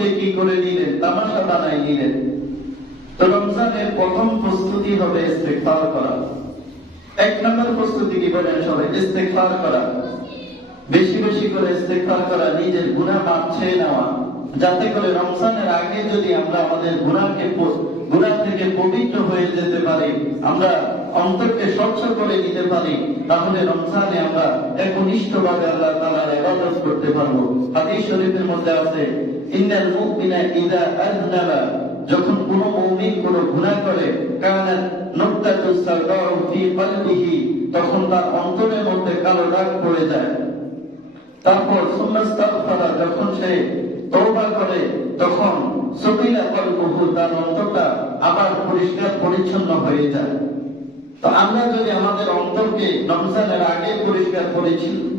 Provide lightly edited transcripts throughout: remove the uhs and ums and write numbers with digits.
রমজানকে কি করে নিলেন, তামাশা বানাই নিলেন। তো রমজানের প্রথম প্রস্তুতি হবে ইস্তেগফার করা। এক নম্বর প্রস্তুতি কি বলেন সবাই? ইস্তেগফার করা, বেশি বেশি করে ইস্তেগফার করা, নিজের গুনাহ মাফ চেয়ে নেওয়া, যাতে করে রমজানের আগে যদি আমরা আমাদের গুনাহ থেকে পবিত্র হয়ে যেতে পারি, আমরা অন্তরকে স্বচ্ছ করে নিতে পারি, তাহলে রমজানে আমরা একনিষ্ঠভাবে আল্লাহ তাআলার ইবাদত করতে পারবো। হাদিস শরীফের মধ্যে আছে, ইন্নাল মুমিনা ইযা আযনাবা, যখন কোন মুমিন কোন গুনাহ করে, কানাত নুকতাতুস সাওদাউ ফি কলবিহি, তখন তার অন্তরের মধ্যে কালো দাগ পড়ে যায়। তারপর সুন্নাস্তাগফারা, যখন সে তওবা করে, তখন সুবিলা কলবুহু, তার অন্তরটা আবার পরিষ্কার পরিচ্ছন্ন হয়ে যায়। তো আমরা যদি আমাদের অন্তরকে রমজানের আগে পরিষ্কার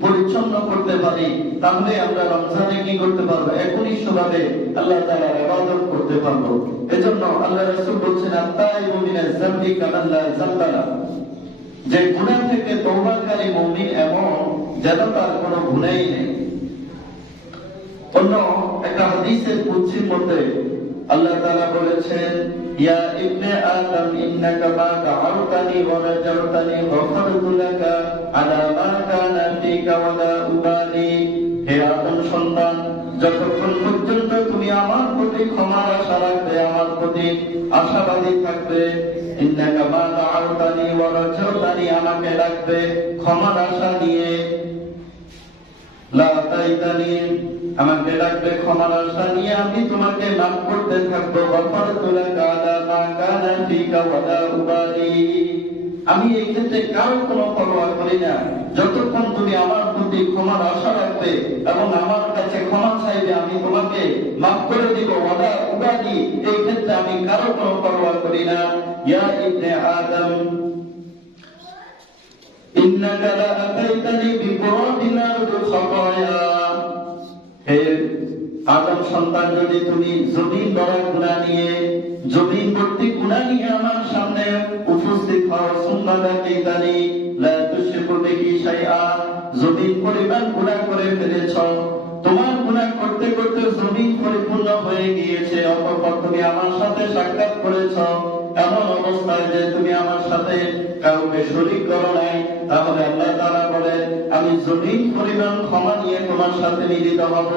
পরিচ্ছন্ন করতে পারি, তাহলে আমরা রমজানে কি করতে পারবো? একনিষ্ঠভাবে আল্লাহ তাআলার ইবাদত করতে পারবো। এজন্য আল্লাহ রাসূল বলেছেন, আত-তাইবু মিনাজ যামবি কামান লা যামবা লাহু, যে গুনাহ থেকে তওবাকারী মুমিন এমন যেন তার কোনো গুনাহই নেই। অন্য একটা হাদিসের কুদসির মধ্যে আল্লাহ তাআলা বলেছেন, ইয়া ইবনে আদম ইন্নাকা মা দাআউতানি ওয়া রাজাউতানি গফারতু লাকা আলা মা কানা ফিকা ওয়া লা উবালি। হে আদম সন্তান, যতক্ষণ পর্যন্ত তুমি আমার প্রতি ক্ষমার আশা রাখবে, আমার প্রতি আশাবাদী থাকবে, ইন্নাকা মা দাআউতানি ওয়া রাজাউতানি, আমাকে ডাকবে ক্ষমার আশা নিয়ে, লা তাইতানি, আমাকে ডাকবে ক্ষমার আশা নিয়ে, আমি তোমাকে মাফ করতে থাকবো, গফারতু লাকা আলা মা কানা ফিকা ওয়া লা উবালি। আমি এই ক্ষেত্রে কারো কোনো পরোয়া করি না, যতক্ষণ তুমি আমার প্রতি ক্ষমার আশা রাখবে এবং আমার কাছে ক্ষমা চাইবে, আমি তোমাকে মাফ করে দিব, ওয়া লা উবালি, এই ক্ষেত্রে আমি কারো কোনো পরোয়া করি না। ইয়া ইবনে আদম ইন্নাকা লা আতাইতানি বিকুরাবিল আরদি খাতায়া, হে আদম সন্তান, যদি তুমি জমিন ভরা গুনাহ নিয়ে, জমিন ভর্তি গুনাহ নিয়ে আমার সামনে উপস্থিত হও, সুম্মা লাকিতানি লা তুশরিকু বিহি শাইআ, জমিন পরিমাণ গুনাহ করে ফেলেছ, তোমার গুনাহ করতে করতে জমিন পরিপূর্ণ হয়ে গিয়েছে, অতঃপর তুমি আমার সাথে সাক্ষাৎ করেছ এমন অবস্থায় যে তুমি আমার সাথে কাউকে শরীক করো নাই, তাহলে আল্লাহ তাআলা বলে, আমি জমিন পরিমাণ ক্ষমা নিয়ে তোমার সাথে মিলিত হব।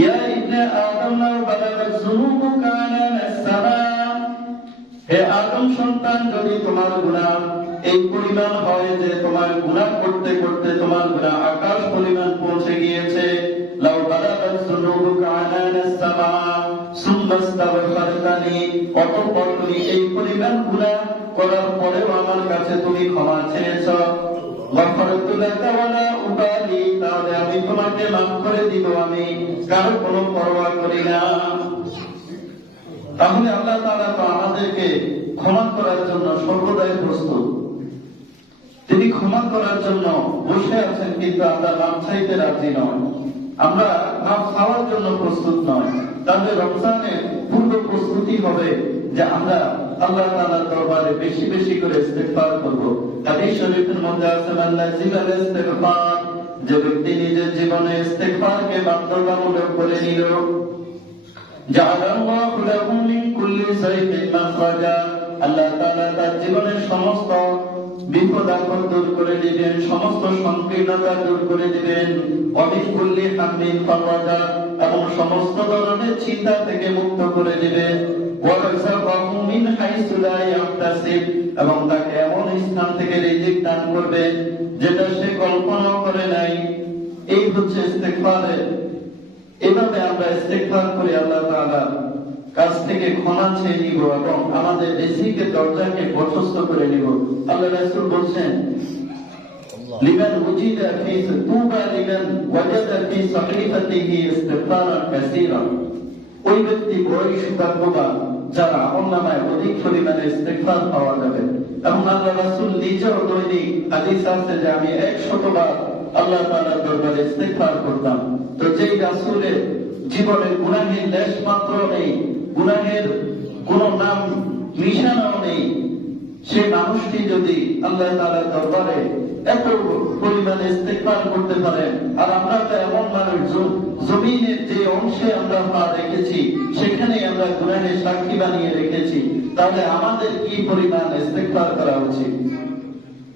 ইয়া ইবনে আদম লাউ বালাগাত যুনুবুকা আনানাস সামা, হে আদম সন্তান, যদি তোমার গুনাহ এই পরিমাণ হয় যে তোমার গুনাহ করতে করতে তোমার গুনাহ আকাশ পরিমাণ পৌঁছে গিয়েছে, লাউ বালাগাত যুনুবুকা আনানাস সামা সুম্মা ইস্তাগফারতানি, অতঃপর তুমি এই পরিমাণ গুনাহ করার পরেও আমার কাছে তুমি ক্ষমা চেয়েছো, গফারতু লাকা ওয়া লা উবালি, তাহলে আমি তোমাকে মাফ করে দিব, আমি কারো কোনো পরোয়া করি না। তাহলে আল্লাহ তাআলা তো আমাদেরকে ক্ষমা করার জন্য সর্বদাই প্রস্তুত, তিনি ক্ষমা করার জন্য বসে আছেন, কিন্তু আমরা মাফ চাইতে রাজি নয়, আমরা মাফ চাওয়ার জন্য প্রস্তুত নয়। তাহলে রমজানের পূর্ব প্রস্তুতি হবে যে আমরা আল্লাহ তাআলার দরবারে বেশি বেশি করে ইস্তেগফার করব। হাদিস শরীফের মধ্যে আছে, মান লাযিমাল ইস্তেগফার, যে ব্যক্তি নিজের জীবনে ইস্তেগফারকে বাধ্যতামূলক করে নিল, জাআলাল্লাহু লাহু মিন কুল্লি সাইফিন মাখরাজা, আল্লাহ তাআলা তার জীবনের সমস্ত বিপদ আপদ দূর করে দিবেন, সমস্ত সংকীর্ণতা দূর করে দিবেন, অমিন কুল্লি হামিন ফারাজা, এবং সমস্ত ধরনের চিন্তা থেকে মুক্ত করে দিবেন, ওয়া রাযাকাহু মিন হাইসু লা ইয়াহতাসিব, এবং তাকে এমন স্থান থেকে রিজিক দান করবেন যেটা সে কল্পনা করে নাই। এই হচ্ছে ইস্তেগফারের। এভাবে আমরা ইস্তেগফার করে আল্লাহ তাআলা কাছ থেকে ক্ষমা চেয়ে নিব এবং আমাদের রিজিকের দরজাকে প্রশস্ত করে নিব। আল্লাহ রাসূল বলেন, লিমান উজিদা ফি তুবা লিমান ওয়াজাদা ফি সাহিফাতিহি ইস্তিগফারান কাসীরা, ওই ব্যক্তি বড়ই সৌভাগ্যবান যারা আমলনামায় অধিক পরিমাণে ইস্তিগফার পাওয়া যাবে। এবং আল্লাহ রাসূল নিজেও দৈনিক হাদিস আছে যে আমি 100 বার আল্লাহ তাআলার দরবারে ইস্তিগফার করতাম। তো যেই রাসূলের জীবনে গুনাহের লেশ মাত্র নেই, গুনাহের কোন নাম নিশানাও নেই, সেই মানুষটি যদি আল্লাহ তাআলার দরবারে এত পরিমাণে ইস্তেগফার করতে পারেন, আর আমরা তো এমন মানুষ জমিনের যে অংশে আমরা পা রেখেছি সেখানে আমরা গুনাহের সাক্ষী বানিয়ে রেখেছি, তাহলে আমাদের কি পরিমাণ ইস্তেগফার করা উচিত।